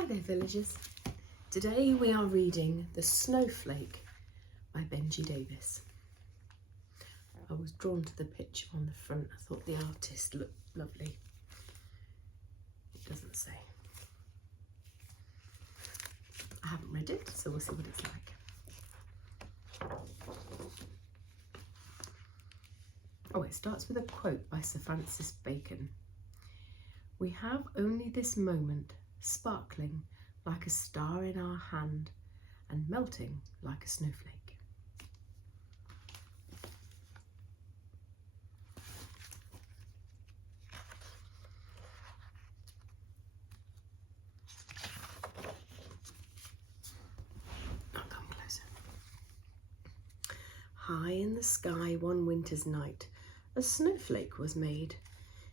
Hi there villagers. Today we are reading The Snowflake by Benji Davies. I was drawn to the picture on the front. I thought the artist looked lovely. It doesn't say. I haven't read it, so we'll see what it's like. Oh, it starts with a quote by Sir Francis Bacon. "We have only this moment, sparkling like a star in our hand and melting like a snowflake." I'll come closer. High in the sky one winter's night, a snowflake was made.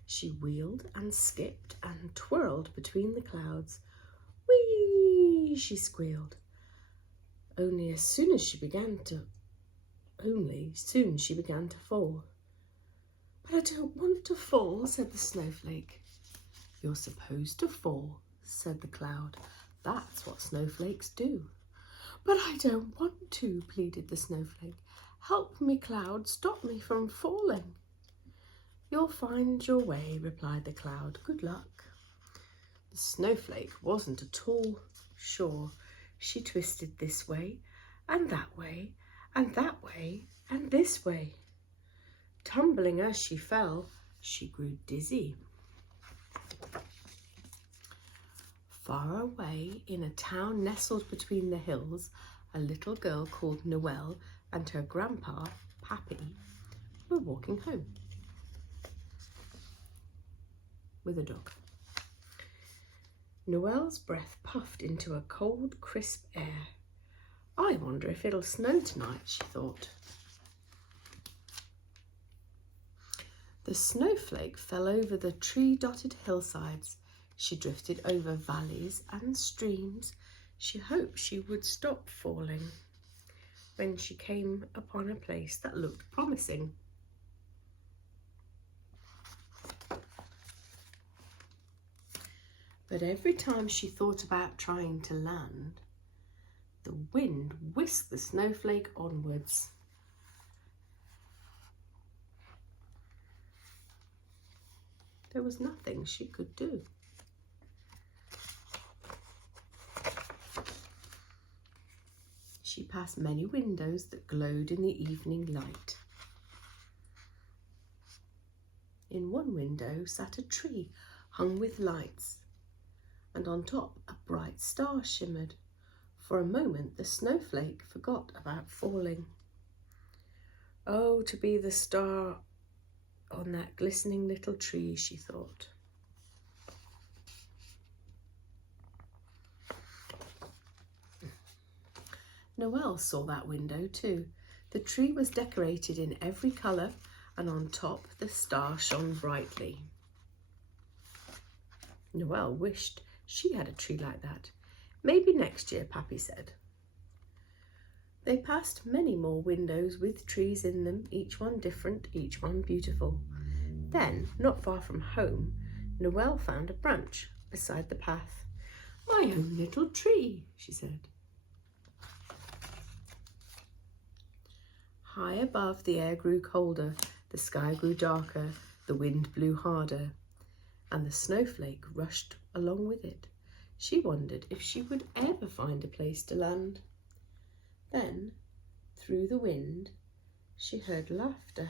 She wheeled and skipped and twirled between the clouds. "Whee!" she squealed. Soon she began to fall. "But I don't want to fall," said the snowflake. "You're supposed to fall," said the cloud. "That's what snowflakes do." "But I don't want to," pleaded the snowflake. "Help me, cloud, stop me from falling." "You'll find your way," replied the cloud. "Good luck." The snowflake wasn't at all sure. She twisted this way, and that way, and that way, and this way. Tumbling as she fell, she grew dizzy. Far away, in a town nestled between the hills, a little girl called Noelle and her grandpa, Pappy, were walking home with a dog. Noelle's breath puffed into a cold, crisp air. "I wonder if it'll snow tonight," she thought. The snowflake fell over the tree-dotted hillsides. She drifted over valleys and streams. She hoped she would stop falling when she came upon a place that looked promising. But every time she thought about trying to land, the wind whisked the snowflake onwards. There was nothing she could do. She passed many windows that glowed in the evening light. In one window sat a tree hung with lights, and on top a bright star shimmered. For a moment the snowflake forgot about falling. "Oh, to be the star on that glistening little tree," she thought. Noelle saw that window too. The tree was decorated in every colour, and on top the star shone brightly. Noelle wished she had a tree like that. "Maybe next year," Pappy said. They passed many more windows with trees in them, each one different, each one beautiful. Then, not far from home, Noelle found a branch beside the path. "My own little tree," she said. High above, the air grew colder, the sky grew darker, the wind blew harder, and the snowflake rushed along with it. She wondered if she would ever find a place to land. Then, through the wind, she heard laughter.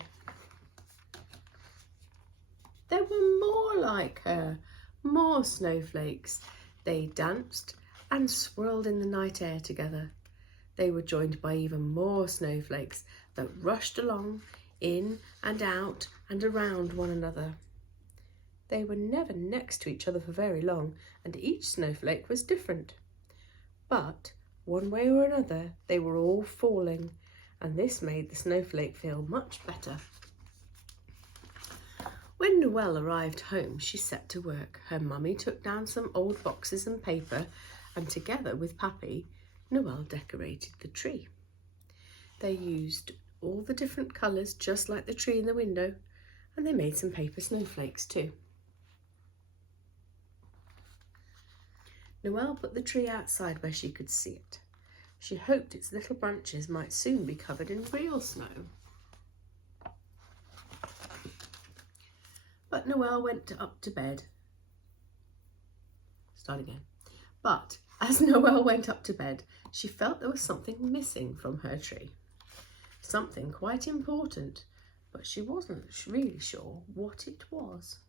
There were more like her, more snowflakes. They danced and swirled in the night air together. They were joined by even more snowflakes that rushed along, in and out and around one another. They were never next to each other for very long, and each snowflake was different. But one way or another, they were all falling, and this made the snowflake feel much better. When Noelle arrived home, she set to work. Her mummy took down some old boxes and paper, and together with Pappy, Noelle decorated the tree. They used all the different colours, just like the tree in the window, and they made some paper snowflakes too. Noelle put the tree outside where she could see it. She hoped its little branches might soon be covered in real snow. But Noelle went up to bed. Start again. But as Noelle went up to bed, she felt there was something missing from her tree. Something quite important, but she wasn't really sure what it was.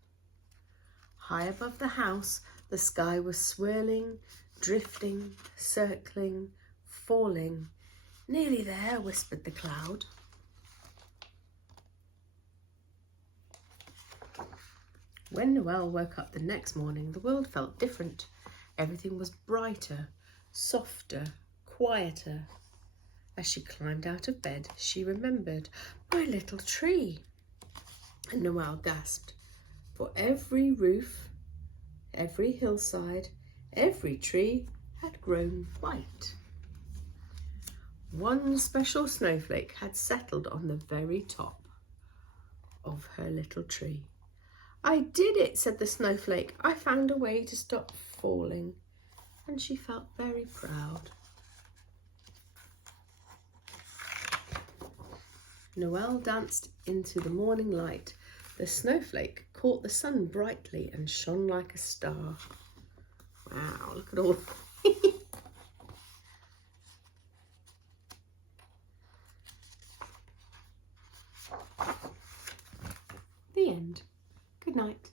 High above the house, the sky was swirling, drifting, circling, falling. Nearly there, whispered the cloud. When Noelle woke up the next morning, the world felt different. Everything was brighter, softer, quieter. As she climbed out of bed, she remembered, my little tree. And Noelle gasped, for every roof, every hillside, every tree had grown white. One special snowflake had settled on the very top of her little tree. I did it, said the snowflake. I found a way to stop falling. And she felt very proud. Noelle danced into the morning light. The snowflake caught the sun brightly and shone like a star. Wow, look at all. The end. Good night.